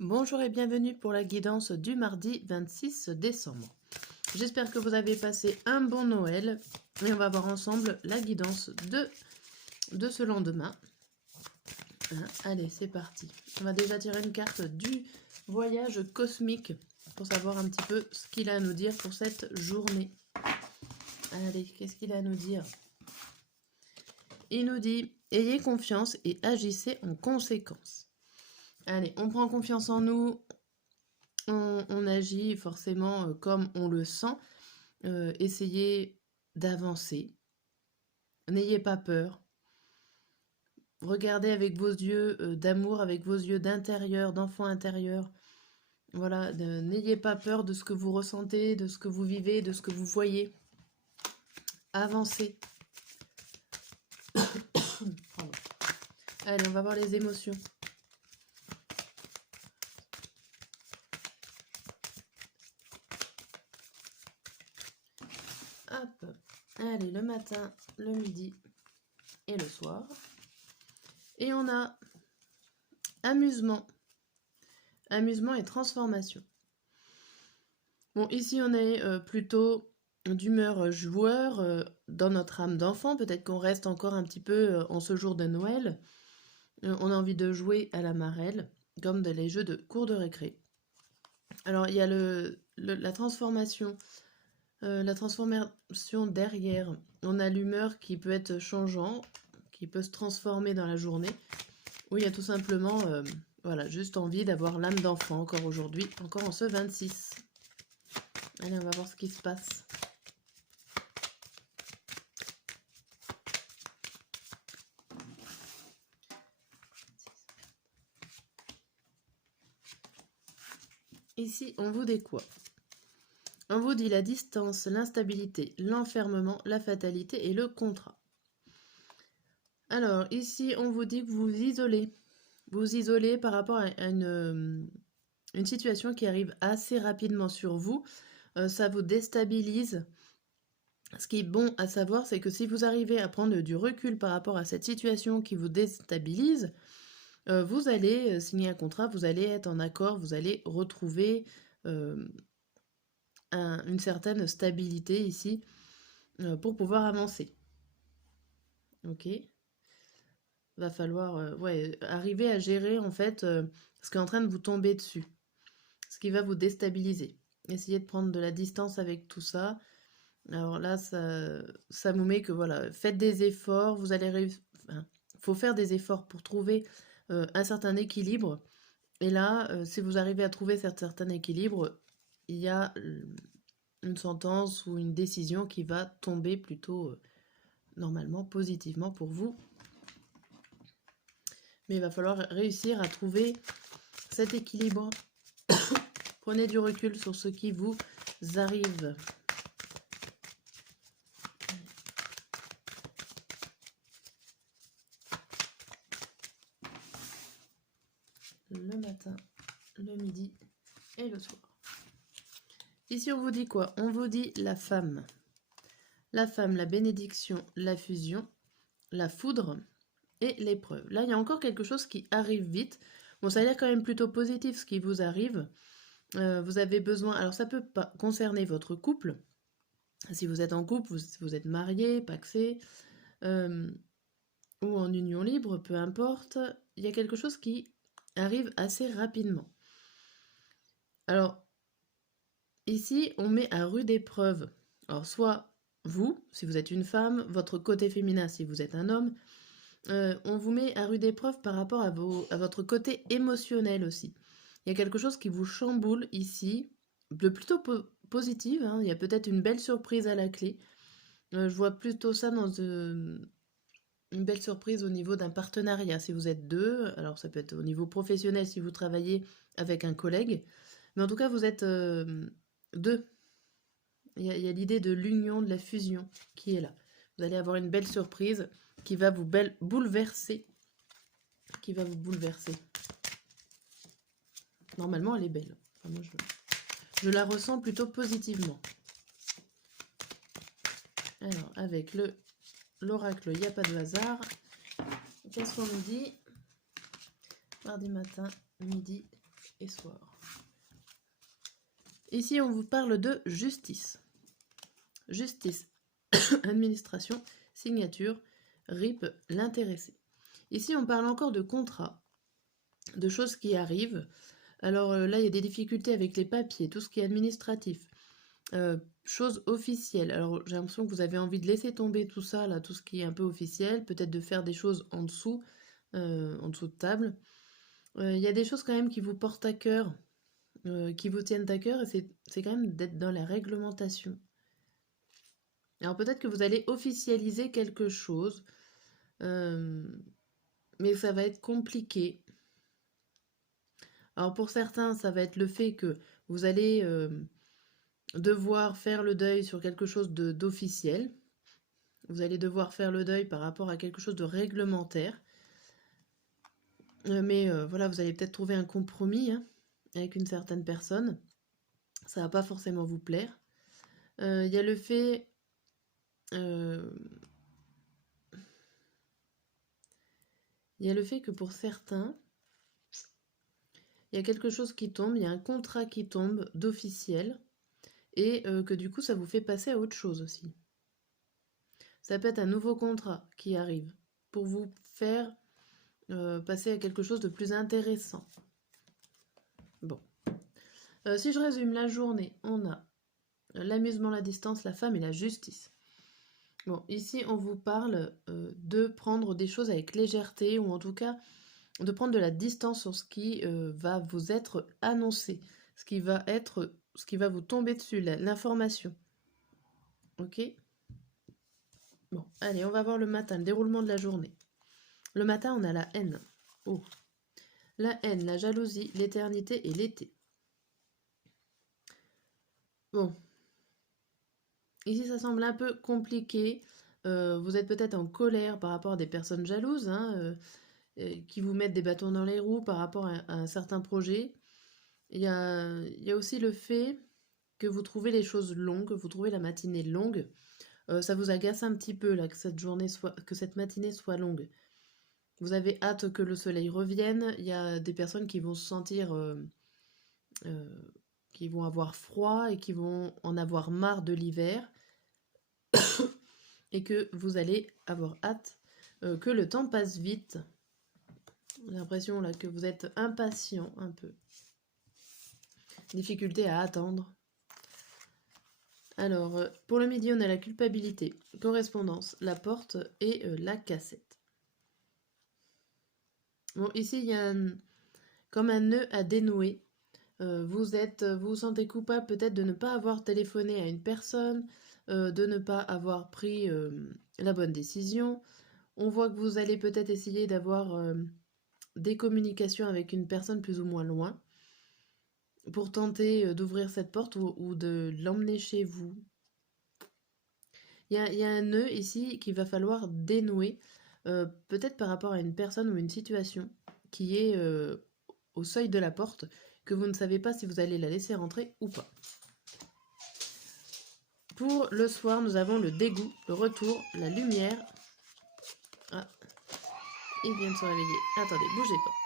Bonjour et bienvenue pour la guidance du mardi 26 décembre. J'espère que vous avez passé un bon Noël et on va voir ensemble la guidance de ce lendemain. Allez, c'est parti. On va déjà tirer une carte du voyage cosmique pour savoir un petit peu ce qu'il a à nous dire pour cette journée. Allez, qu'est-ce qu'il a à nous dire? Il nous dit « Ayez confiance et agissez en conséquence ». Allez, on prend confiance en nous, on agit forcément comme on le sent. Essayez d'avancer. N'ayez pas peur. Regardez avec vos yeux d'amour, avec vos yeux d'intérieur, d'enfant intérieur. Voilà, n'ayez pas peur de ce que vous ressentez, de ce que vous vivez, de ce que vous voyez. Avancez. Allez, on va voir les émotions. Hop. Allez, le matin, le midi et le soir. Et on a amusement. Amusement et transformation. Bon, ici, on est plutôt d'humeur joueur dans notre âme d'enfant. Peut-être qu'on reste encore un petit peu en ce jour de Noël. On a envie de jouer à la marelle, comme dans les jeux de cours de récré. Alors, il y a la transformation. La transformation derrière. On a l'humeur qui peut être changeant, qui peut se transformer dans la journée. Ou il y a tout simplement, voilà, juste envie d'avoir l'âme d'enfant encore aujourd'hui, encore en ce 26. Allez, on va voir ce qui se passe. Ici, on vous dit quoi? On vous dit la distance, l'instabilité, l'enfermement, la fatalité et le contrat. Alors, ici, on vous dit que vous vous isolez. Vous vous isolez par rapport à une situation qui arrive assez rapidement sur vous. Ça vous déstabilise. Ce qui est bon à savoir, c'est que si vous arrivez à prendre du recul par rapport à cette situation qui vous déstabilise, vous allez signer un contrat, vous allez être en accord, vous allez retrouver une certaine stabilité ici pour pouvoir avancer. Ok. Va falloir arriver à gérer en fait ce qui est en train de vous tomber dessus, ce qui va vous déstabiliser. Essayez de prendre de la distance avec tout ça. Alors là, ça nous met que voilà, faites des efforts, vous allez réussir. Enfin, faut faire des efforts pour trouver un certain équilibre. Et là, si vous arrivez à trouver cet certain équilibre, il y a une sentence ou une décision qui va tomber plutôt normalement positivement pour vous. Mais il va falloir réussir à trouver cet équilibre. Prenez du recul sur ce qui vous arrive. Le matin, le midi et le soir. Ici, on vous dit quoi? On vous dit la femme. La femme, la bénédiction, la fusion, la foudre et l'épreuve. Là, il y a encore quelque chose qui arrive vite. Bon, ça a l'air quand même plutôt positif ce qui vous arrive. Vous avez besoin... Alors, ça peut pas concerner votre couple. Si vous êtes en couple, vous êtes marié, pacsé, ou en union libre, peu importe. Il y a quelque chose qui arrive assez rapidement. Alors, ici, on met à rude épreuve. Alors, soit vous, si vous êtes une femme, votre côté féminin, si vous êtes un homme, on vous met à rude épreuve par rapport à votre côté émotionnel aussi. Il y a quelque chose qui vous chamboule ici, de plutôt positive, hein. Il y a peut-être une belle surprise à la clé. Je vois plutôt ça dans une belle surprise au niveau d'un partenariat. Si vous êtes deux, alors ça peut être au niveau professionnel si vous travaillez avec un collègue. Mais en tout cas, vous êtes deux. Il y a l'idée de l'union, de la fusion qui est là. Vous allez avoir une belle surprise qui va vous bouleverser. Qui va vous bouleverser. Normalement, elle est belle. Enfin, moi, je la ressens plutôt positivement. Alors, avec l'oracle, il n'y a pas de hasard. Qu'est-ce qu'on nous dit? Mardi matin, midi et soir. Ici, on vous parle de justice. Justice, administration, signature, RIP, l'intéressé. Ici, on parle encore de contrat, de choses qui arrivent. Alors là, il y a des difficultés avec les papiers, tout ce qui est administratif. Choses officielles. Alors j'ai l'impression que vous avez envie de laisser tomber tout ça, là, tout ce qui est un peu officiel, peut-être de faire des choses en dessous de table. Il y a des choses quand même qui vous portent à cœur, qui vous tiennent à cœur, et c'est quand même d'être dans la réglementation. Alors peut-être que vous allez officialiser quelque chose, mais ça va être compliqué. Alors pour certains, ça va être le fait que vous allez devoir faire le deuil sur quelque chose d'officiel. Vous allez devoir faire le deuil par rapport à quelque chose de réglementaire. Mais voilà, vous allez peut-être trouver un compromis hein, avec une certaine personne. Ça va pas forcément vous plaire. Il y a le fait... Il y a le fait que pour certains, il y a quelque chose qui tombe, il y a un contrat qui tombe d'officiel, et que du coup ça vous fait passer à autre chose aussi. Ça peut être un nouveau contrat qui arrive pour vous faire passer à quelque chose de plus intéressant. Bon. Si je résume la journée, on a l'amusement, la distance, la femme et la justice. Bon, ici on vous parle de prendre des choses avec légèreté, ou en tout cas de prendre de la distance sur ce qui va vous être annoncé, ce qui va vous tomber dessus, l'information. Ok? Bon, allez, on va voir le matin, le déroulement de la journée. Le matin, on a la haine. Oh. La haine, la jalousie, l'éternité et l'été. Bon. Ici, ça semble un peu compliqué. Vous êtes peut-être en colère par rapport à des personnes jalouses, hein, qui vous mettent des bâtons dans les roues par rapport à un certain projet. Il y a aussi le fait que vous trouvez les choses longues, vous trouvez la matinée longue. Ça vous agace un petit peu là, que cette matinée soit longue. Vous avez hâte que le soleil revienne. Il y a des personnes qui vont se sentir... qui vont avoir froid et qui vont en avoir marre de l'hiver. Et que vous allez avoir hâte que le temps passe vite. J'ai l'impression là que vous êtes impatient un peu. Difficulté à attendre. Alors, pour le midi, on a la culpabilité, correspondance, la porte et la cassette. Bon, ici, il y a comme un nœud à dénouer. Vous vous sentez coupable peut-être de ne pas avoir téléphoné à une personne, de ne pas avoir pris la bonne décision. On voit que vous allez peut-être essayer d'avoir des communications avec une personne plus ou moins loin pour tenter d'ouvrir cette porte ou de l'emmener chez vous. Il y a un nœud ici qu'il va falloir dénouer, peut-être par rapport à une personne ou une situation qui est au seuil de la porte, que vous ne savez pas si vous allez la laisser rentrer ou pas. Pour le soir, nous avons le dégoût, le retour, la lumière. Ah, il vient de se réveiller. Attendez, bougez pas.